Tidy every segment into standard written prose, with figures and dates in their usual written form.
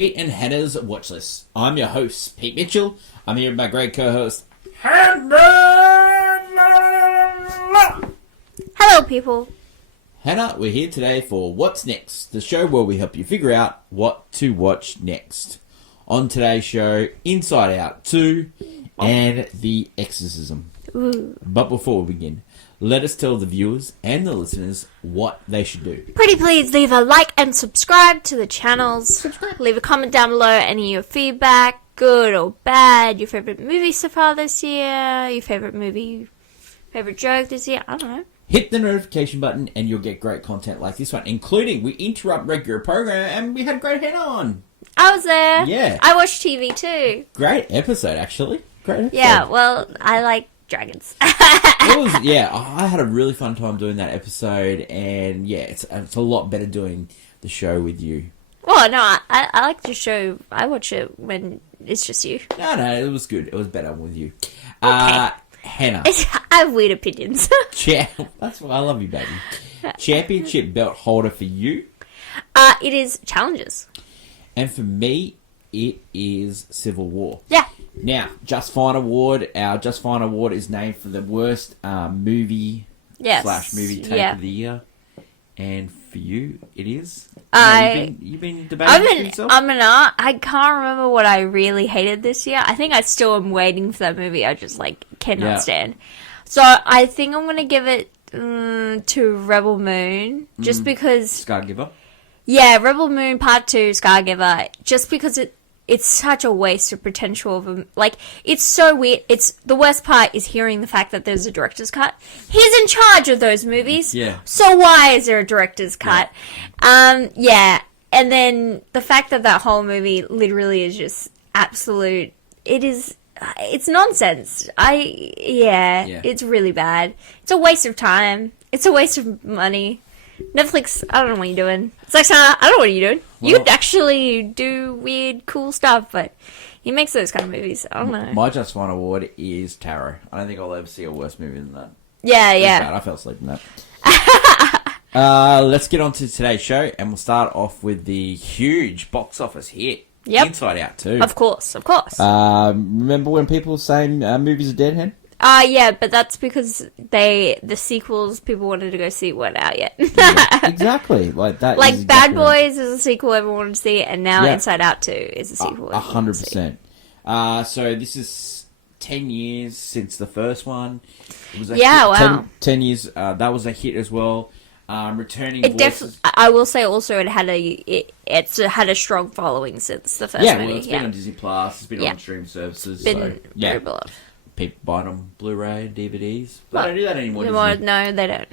Pete and Hannah's Watchlist. I'm your host, Pete Mitchell. I'm here with my great co-host, Hannah. Hello, people. Hannah, we're here today for What's Next, the show where we help you figure out what to watch next. On today's show, Inside Out 2 and The Exorcism. Ooh. But before we begin, let us tell the viewers and the listeners what they should do. Pretty please leave a like and subscribe to the channels. Leave a comment down below, any of your feedback, good or bad, your favourite movie so far this year, your favourite joke this year, I don't know. Hit the notification button and you'll get great content like this one, including we interrupt regular program and we had great Hannah on. I was there. Yeah. I watched TV too. Great episode, actually. Great episode. Yeah, well, I like dragons. I had a really fun time doing that episode, and yeah, it's a lot better doing the show with you. Well, no, I like the show. I watch it when it's just you. No, it was good. It was better with you. Okay. Hannah. I have weird opinions. That's why I love you, baby. Championship belt holder for you? It is Challenges. And for me, it is Civil War. Yeah. Now, Just Fine Award. Our Just Fine Award is named for the worst movie / movie tape of the year. And for you, it is? You've been debating for yourself? I can't remember what I really hated this year. I think I still am waiting for that movie. I just, cannot stand. So, I think I'm going to give it to Rebel Moon. Just because... Scargiver? Yeah, Rebel Moon Part 2, Scargiver. Just because it's such a waste of potential of a... it's so weird. The worst part is hearing the fact that there's a director's cut. He's in charge of those movies. Yeah. So why is there a director's cut? Yeah. And then the fact that whole movie literally is just absolute... It's nonsense. It's really bad. It's a waste of time. It's a waste of money. Netflix, I don't know what you're doing. It's like, I don't know what you're doing. You could actually do weird, cool stuff, but he makes those kind of movies. I don't know. My Just Fine Award is Tarot. I don't think I'll ever see a worse movie than that. Yeah. I fell asleep in that. Let's get on to today's show, and we'll start off with the huge box office hit. Yep. Inside Out 2. Of course. Remember when people were saying movies are dead, Hen? Yeah, but that's because the sequels people wanted to go see weren't out yet. Yeah, exactly. Like that. Like is Bad exactly Boys is a sequel everyone wanted to see, and now Inside Out 2 is a sequel. 100%. So this is 10 years since the first one. It was a hit. Wow. 10 years. That was a hit as well. Returning it voices. I will say also it's had a strong following since the first movie. Well, it's been on Disney Plus. It's been on streaming services. Been very beloved. People buy it on Blu-ray, DVDs. They don't do that anymore. No, they don't.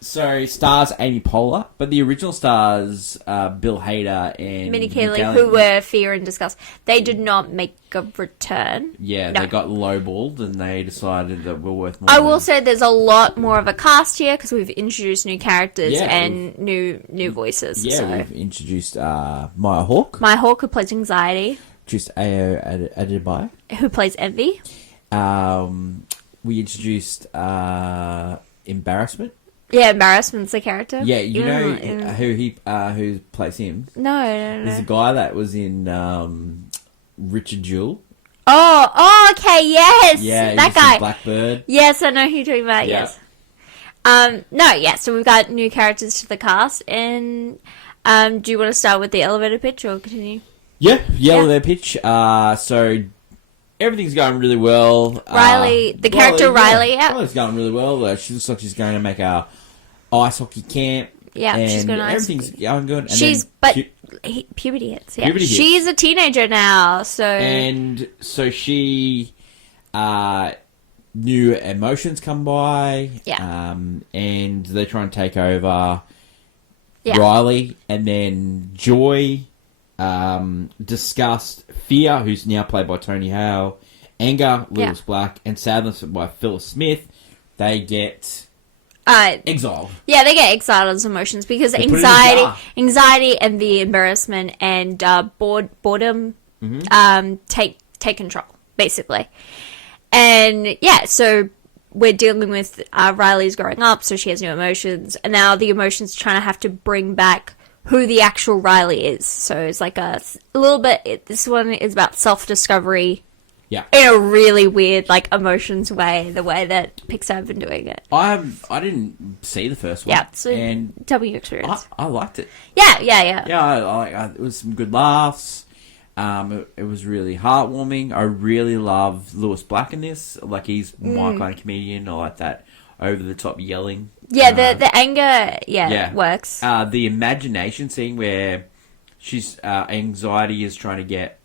So stars Amy Poehler, but the original stars Bill Hader and Minnie Keeley, who were Fear and Disgust. They did not make a return. Yeah, no. They got lowballed and they decided that we're worth more. I will say there's a lot more of a cast here because we've introduced new characters and new voices. Yeah, so. We've introduced Maya Hawke. Maya Hawke, who plays Anxiety. Just Ayo Adebayo, who plays Envy. We introduced Embarrassment. Yeah, Embarrassment's the character. Yeah, you know who plays him? No. There's a guy that was in Richard Jewell. Oh, okay, yes. Yeah, that guy. Blackbird. Yes, I know who you're talking about. Yes. So we've got new characters to the cast, and do you want to start with the elevator pitch or continue? Yeah, their pitch. So everything's going really well. Riley, the character Riley, Riley's going really well. She looks like she's going to make a ice hockey camp. Yeah, and she's going to everything's going good. And puberty hits. Yeah, puberty hits. She's a teenager now. So she, new emotions come by. Yeah. And they try and take over Riley, and then Joy. Disgust, Fear, who's now played by Tony Hale, Anger, Lewis Black, and Sadness by Phyllis Smith. They get exiled. Yeah, they get exiled as emotions because anxiety, and the embarrassment and boredom take control basically. And so we're dealing with Riley's growing up, so she has new emotions, and now the emotions trying to have to bring back who the actual Riley is. So it's like a little bit, this one is about self-discovery. Yeah. In a really weird, like, emotions way, the way that Pixar have been doing it. I didn't see the first one. Yeah, so tell me your experience. I liked it. Yeah. Yeah, it was some good laughs. It was really heartwarming. I really love Lewis Black in this. Like, he's my kind of comedian. I like that over-the-top yelling. Yeah, the anger, works. The imagination scene where she's anxiety is trying to get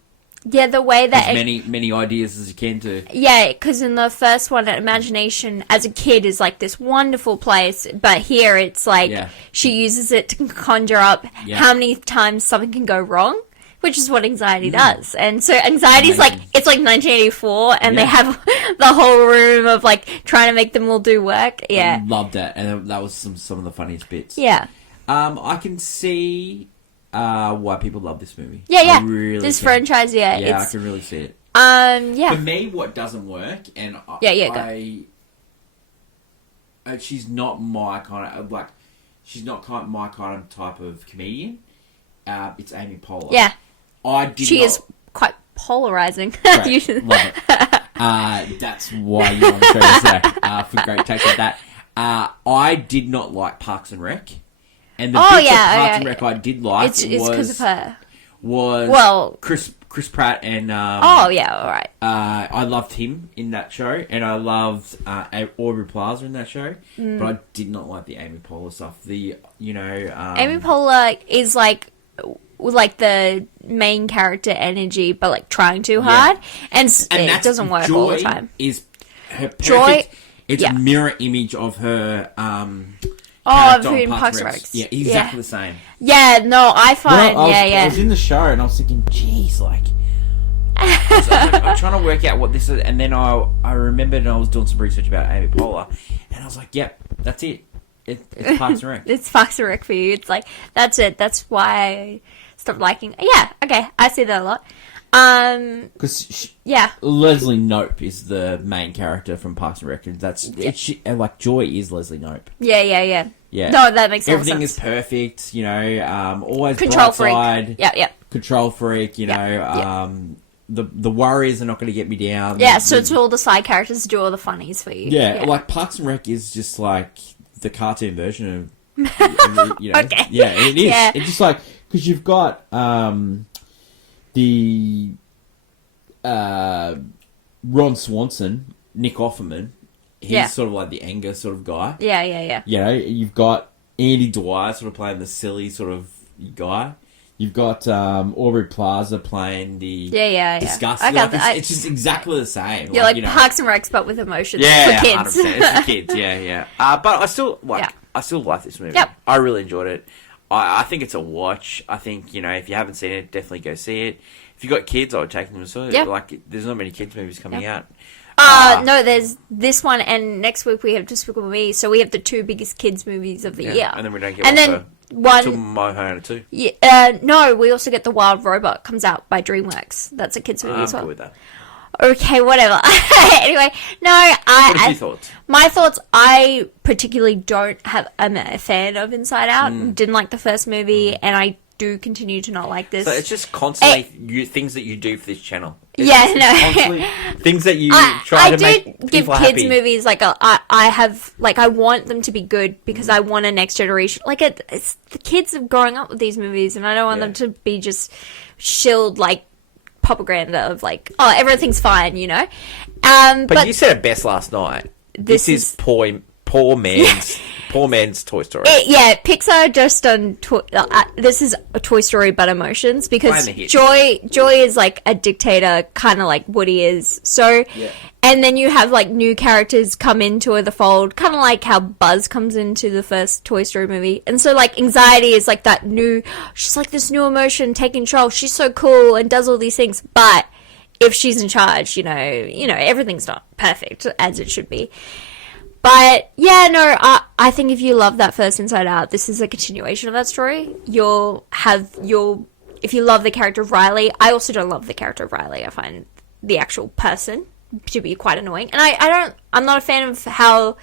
the way that many ideas as you can to. Yeah, because in the first one, imagination as a kid is like this wonderful place, but here it's like she uses it to conjure up how many times something can go wrong, which is what anxiety does. And so anxiety is like, it's like 1984, and they have the whole room of like trying to make them all do work. Yeah, I loved that, and that was some of the funniest bits. Yeah, I can see why people love this movie. Yeah. Really this franchise, I can really see it. For me, what doesn't work, and she's not my kind of she's not my kind of type of comedian. It's Amy Poehler. Yeah, she is quite polarizing. Love it. That's why you're on the show today, for great takes like that. I did not like Parks and Rec. And the bits of Parks and Rec I did like it's because of her. Chris Pratt and alright. I loved him in that show, and I loved Aubrey Plaza in that show, but I did not like the Amy Poehler stuff. Amy Poehler is like the main character energy, but like trying too hard, and it doesn't work all the time. Is her perfect? Joy, it's a mirror image of her. In Parks and Rec. Yeah, exactly the same. Yeah, no, I find, I was in the show and I was thinking, geez, like, I'm trying to work out what this is, and then I remembered, and I was doing some research about Amy Poehler, and I was like, yep, that's it. It's Parks and Rec. It's Parks and Rec for you. It's like, that's it. That's why I stopped liking. Yeah, okay, I see that a lot. Because Leslie Knope is the main character from Parks and Rec. And like Joy is Leslie Knope. Yeah. No, that makes sense. Everything is perfect. Always control freak. Yeah. Control freak. The worries are not going to get me down. Yeah, so it's all the side characters do all the funnies for you. Yeah, like Parks and Rec is just like the cartoon version of. Okay. Yeah, it is. Yeah. It's just like because you've got the Ron Swanson, Nick Offerman. He's sort of like the anger sort of guy. Yeah. You've got Andy Dwyer sort of playing the silly sort of guy. You've got Aubrey Plaza playing the disgust. It's just exactly the same. You're like Parks and Recs, but with emotions for kids. 100%. It's for kids. Yeah. But I still like this movie. Yep. I really enjoyed it. I think it's a watch. I think if you haven't seen it, definitely go see it. If you got kids, I would take them to see it. Yep. Like, there's not many kids movies coming out. No, there's this one, and next week we have Despicable Me, so we have the two biggest kids movies of the year. And then we don't get one till My Home 2. Yeah, no, we also get The Wild Robot, comes out by DreamWorks. That's a kids movie as well. I'm good with that. Okay, whatever. Anyway, no, what are your thoughts? My thoughts, I particularly I'm a fan of Inside Out. Didn't like the first movie, and I do continue to not like this. So it's just constantly things that you do for this channel. Constantly things that you try to make people give kids happy. Movies I want them to be good because I want a next generation. Like it's the kids are growing up with these movies, and I don't want them to be just shilled like propaganda of like, oh, everything's fine, But you said it best last night. This is poor man's Toy Story. Pixar just done. This is a Toy Story, but emotions, because Joy is like a dictator, kind of like Woody is. So, and then you have like new characters come into the fold, kind of like how Buzz comes into the first Toy Story movie. And so like anxiety is like that new. She's like this new emotion taking control. She's so cool and does all these things, but if she's in charge, everything's not perfect as it should be. But, I think if you love that first Inside Out, this is a continuation of that story. If you love the character of Riley, I also don't love the character of Riley. I find the actual person to be quite annoying. And I'm not a fan of how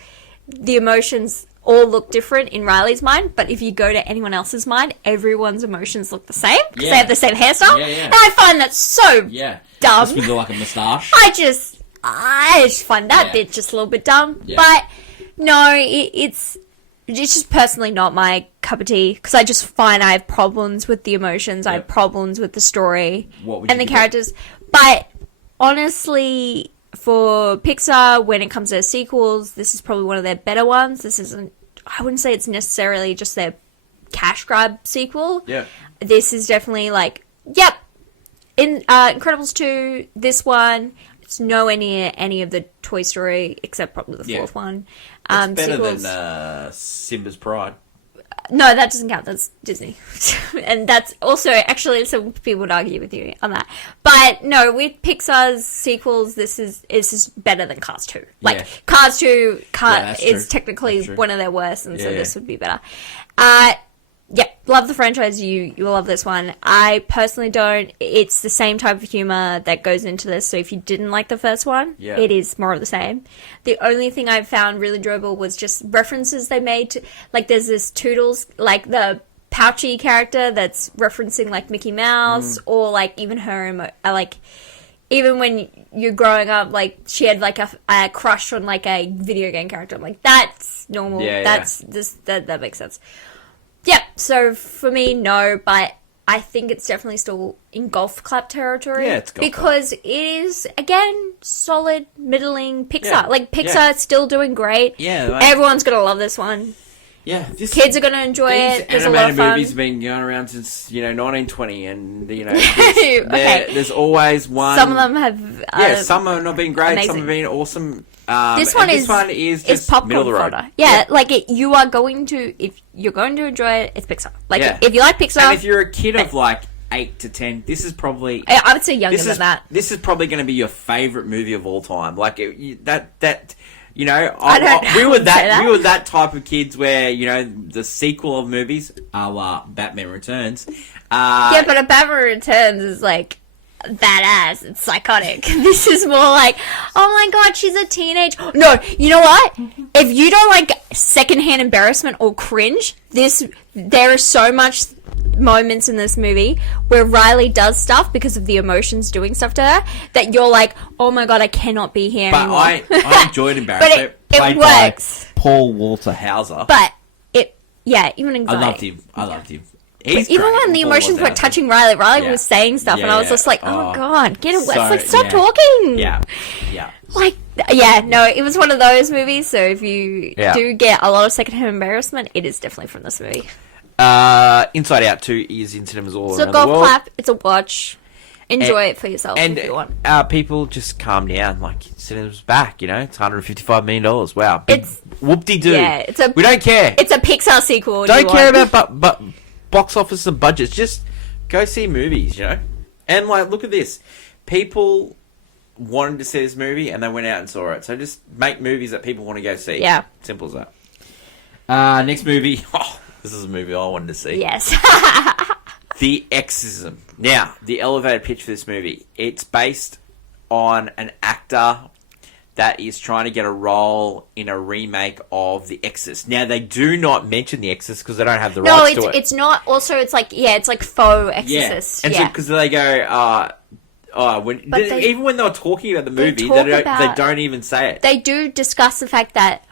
the emotions all look different in Riley's mind, but if you go to anyone else's mind, everyone's emotions look the same because they have the same hairstyle. And I find that so dumb. Just with like a moustache. I just find that bit just a little bit dumb. But no, it's just personally not my cup of tea because I just find I have problems with the emotions. I have problems with the story and the characters. But honestly, for Pixar, when it comes to sequels, this is probably one of their better ones. This isn't, I wouldn't say it's necessarily just their cash grab sequel. Yeah. This is definitely like, yep. In Incredibles 2, this one, it's nowhere near any of the Toy Story except probably the fourth one. It's better than Simba's Pride. No, that doesn't count. That's Disney. And that's also, actually, some people would argue with you on that. But no, with Pixar's sequels, this is better than Cars 2. Like, Cars 2 is technically one of their worst, and so this would be better. Yeah, love the franchise. You will love this one. I personally don't. It's the same type of humor that goes into this. So if you didn't like the first one, it is more of the same. The only thing I found really enjoyable was just references they made to, like, there's this Toodles, like the pouchy character that's referencing like Mickey Mouse, or like even her, like even when you're growing up, like she had like a crush on like a video game character. I'm like, that's normal. That makes sense. Yeah, so for me, no, but I think it's definitely still in golf clap territory. Yeah, it's golf because it is, again, solid, middling Pixar. Yeah, like, Pixar's still doing great. Yeah. Like, everyone's going to love this one. Yeah. Kids are going to enjoy it. There's a lot of fun. Animated movies have been going around since, 1920, and, there's always one. Some of them have... some have not been great, amazing. Some have been awesome. This one is just popcorn middle of the road. Fodder. Yeah, like if you're going to enjoy it, it's Pixar. Like if you like Pixar, and if you're a kid of like 8 to 10, this is probably I would say younger than that. This is probably going to be your favorite movie of all time. Like we were that type of kids where the sequel of movies, a la Batman Returns. But a Batman Returns is like badass. It's psychotic. This is more like, oh my god, she's a teenage. No, you know what? If you don't like secondhand embarrassment or cringe, there are so much moments in this movie where Riley does stuff because of the emotions doing stuff to her that you're like, oh my god, I cannot be here anymore. I enjoyed embarrassment. But it works. By Paul Walter Hauser. But even anxiety. I loved him. Even when the emotions were touching Riley was saying stuff, and I was just like, "Oh god, get away! Stop talking!" Yeah. No, it was one of those movies. So if you do get a lot of secondhand embarrassment, it is definitely from this movie. Inside Out 2 is in cinemas all around the world. It's a golf clap. It's a watch. Enjoy it for yourself if you want. People just calm down. Like, cinema's back. It's $155 million. Wow, it's whoop-de-doo. Yeah, we don't care. It's a Pixar sequel. Don't care about but box office and budgets. Just go see movies, And like, look at this. People wanted to see this movie and they went out and saw it. So just make movies that people want to go see. Yeah. Simple as that. Next movie. Oh, this is a movie I wanted to see. Yes. The Exorcism. Now, the elevated pitch for this movie. It's based on an actor that is trying to get a role in a remake of The Exorcist. Now, they do not mention The Exorcist because they don't have the rights to it. No, it's not. Also, it's like faux Exorcist. Yeah, and so because they go, even when they were talking about the movie, they don't even say it. They do discuss the fact that,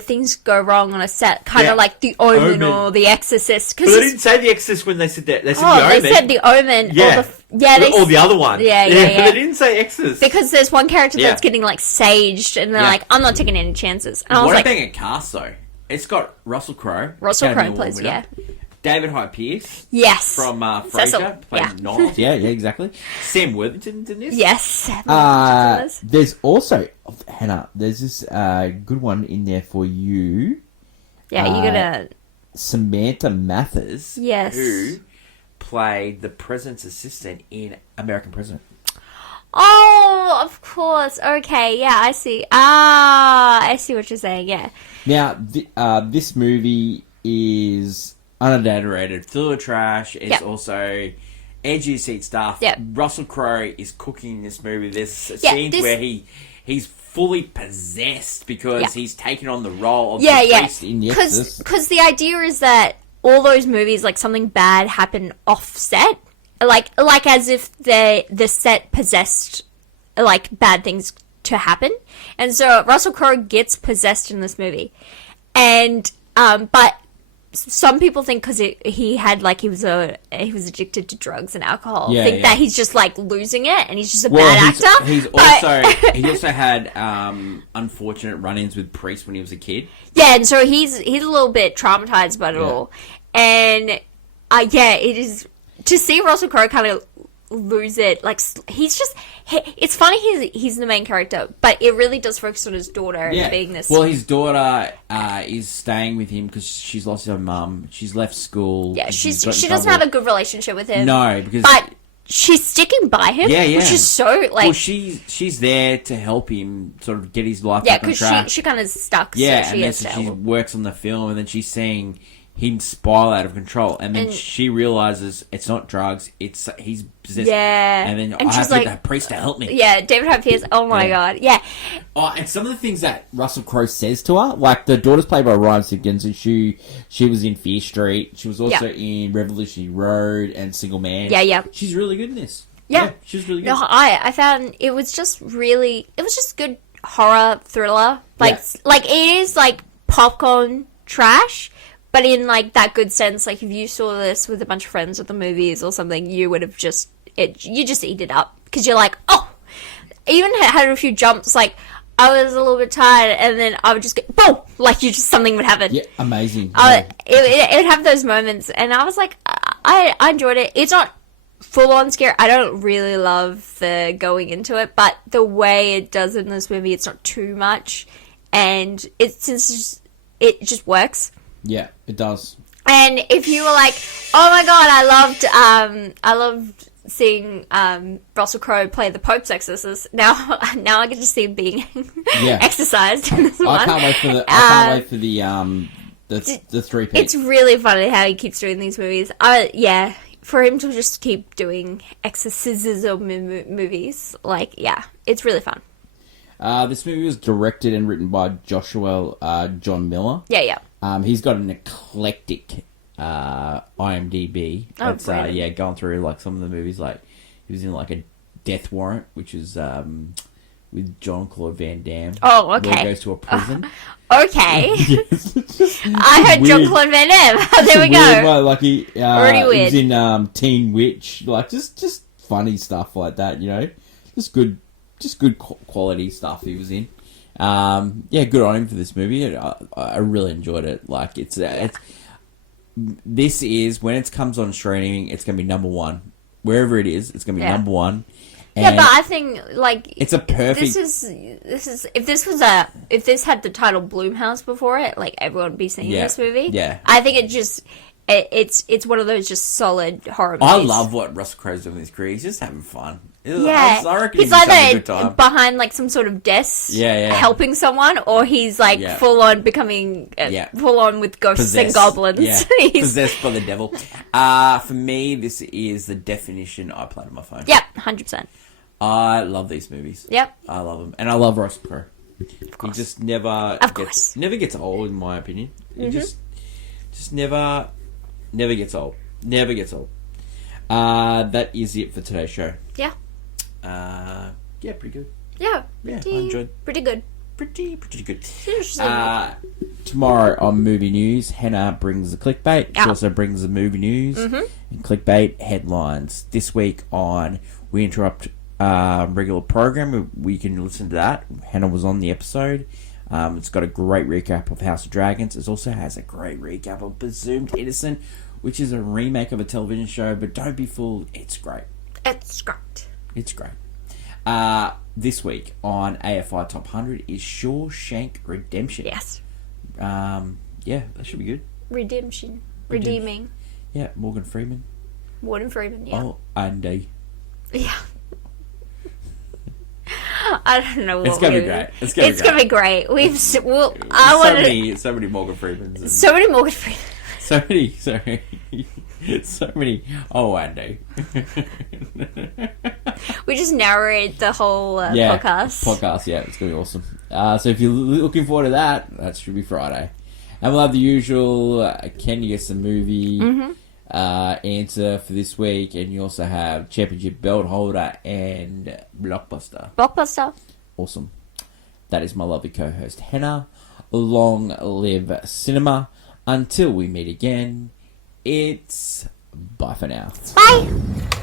things go wrong on a set, kind of like The Omen or The Exorcist. But they didn't say The Exorcist when they said that. They said The Omen. They said The Omen. Or the other one. Yeah. But they didn't say Exorcist. Because there's one character that's getting, saged, and they're like, I'm not taking any chances. And I was like... What about a cast, though? It's got Russell Crowe. Russell Crowe plays, David Hyde Pierce. Yes. From Frasier. Playing Niles. Yeah, exactly. Sam Worthington's in this. Yes. There's also... Hannah, there's this good one in there for you. Yeah, you're gonna... Samantha Mathers. Yes. Who played the president's assistant in American President. Oh, of course. Okay, yeah, I see. I see what you're saying, yeah. Now, this movie is unadulterated, full of trash. It's also edge of your seat stuff. Yep. Russell Crowe is cooking this movie. There's scenes where he's fully possessed because he's taken on the role of the priest in The Exorcist. Because the idea is that all those movies, like, something bad happened off-set. Like as if the set possessed, like, bad things to happen. And so Russell Crowe gets possessed in this movie. And, but some people think because he was addicted to drugs and alcohol, that he's just, like, losing it and he's just a bad actor. He also had unfortunate run-ins with priests when he was a kid. Yeah, and so he's a little bit traumatized by it all. And, it is... To see Russell Crowe kind of lose it, like, he's just... it's funny he's the main character, but it really does focus on his daughter and being this... Well, his daughter is staying with him because she's lost her mum. She's left school. Yeah, she doesn't have a good relationship with him. No, because... But she's sticking by him, which is so, like... Well, she's there to help him sort of get his life back on track. Yeah, because she kind of stuck, so she works on the film, and then she's seeing him spiral out of control, and then she realizes it's not drugs, he's possessed. Yeah, and then I have to get that priest to help me. Yeah, David Hyde Pierce. Oh my god, yeah. Oh, and some of the things that Russell Crowe says to her, like the daughter's played by Ryan Simpkins, and she was in Fear Street. She was also in Revolutionary Road and Single Man. Yeah. She's really good in this. Yeah, she's really good. No, I found it was just good horror thriller. Like it is like popcorn trash. But in, like, that good sense, like, if you saw this with a bunch of friends at the movies or something, you would have you just eat it up. Because you're like, oh! Even had a few jumps, like, I was a little bit tired, and then I would just get, boom! Like, something would happen. Yeah, amazing. It would have those moments, and I was like, I enjoyed it. It's not full-on scary. I don't really love the going into it, but the way it does in this movie, it's not too much. And it just works. Yeah, it does. And if you were like, oh my god, I loved seeing Russell Crowe play the Pope's exorcist. Now I get to see him being exorcised in this one. I can't wait for the three-piece. It's really funny how he keeps doing these movies. For him to just keep doing exorcism movies, it's really fun. This movie was directed and written by Joshua John Miller. Yeah. He's got an eclectic IMDb. That's going through like some of the movies. Like he was in like a Death Warrant, which is with Jean-Claude Van Damme. Oh, okay. Where he goes to a prison. Okay. I heard Jean-Claude Van Damme. There we go. Like he was in Teen Witch. Like just funny stuff like that. You know, just good quality stuff he was in. Good on him for this movie. I really enjoyed it. Like this is when it comes on streaming, it's gonna be number one wherever it is. It's gonna be number one. And but I think like it's a perfect. This is if this had the title Blumhouse before it, like everyone would be seeing this movie. Yeah, I think it's one of those just solid horror movies. I love what Russell Crowe's doing in his career. He's just having fun. Yeah, I reckon he's either behind like some sort of desk, helping someone, or he's like full on becoming full on with ghosts and goblins. Yeah. Possessed by the devil. For me, this is the definition I play on my phone. Yep, 100%. I love these movies. Yep, I love them, and I love Russell Crowe. He just never gets old, in my opinion. He just never gets old. Never gets old. That is it for today's show. Yeah. Pretty good. Yeah, I enjoyed. Pretty good. Pretty good. Tomorrow on Movie News, Hannah brings the clickbait. She also brings the movie news and clickbait headlines. This week on We Interrupt regular program, we can listen to that. Hannah was on the episode. It's got a great recap of House of Dragons. It also has a great recap of Presumed Innocent, which is a remake of a television show, but don't be fooled, it's great. It's great. This week on AFI Top 100 is Shawshank Redemption. Yes. That should be good. Redeeming. Yeah, Morgan Freeman, yeah. Oh, Andy. Yeah. I don't know. It's gonna be great. It's gonna be great. So many Morgan Freemans. So many Morgan Freemans. So many. So many. Oh, Andy. We just narrate the whole podcast. Yeah, it's going to be awesome. So if you're looking forward to that should be Friday. And we'll have the usual, can you guess the movie answer for this week. And you also have Championship Belt Holder and Blockbuster. Awesome. That is my lovely co-host, Hannah. Long live cinema. Until we meet again, it's bye for now. Bye.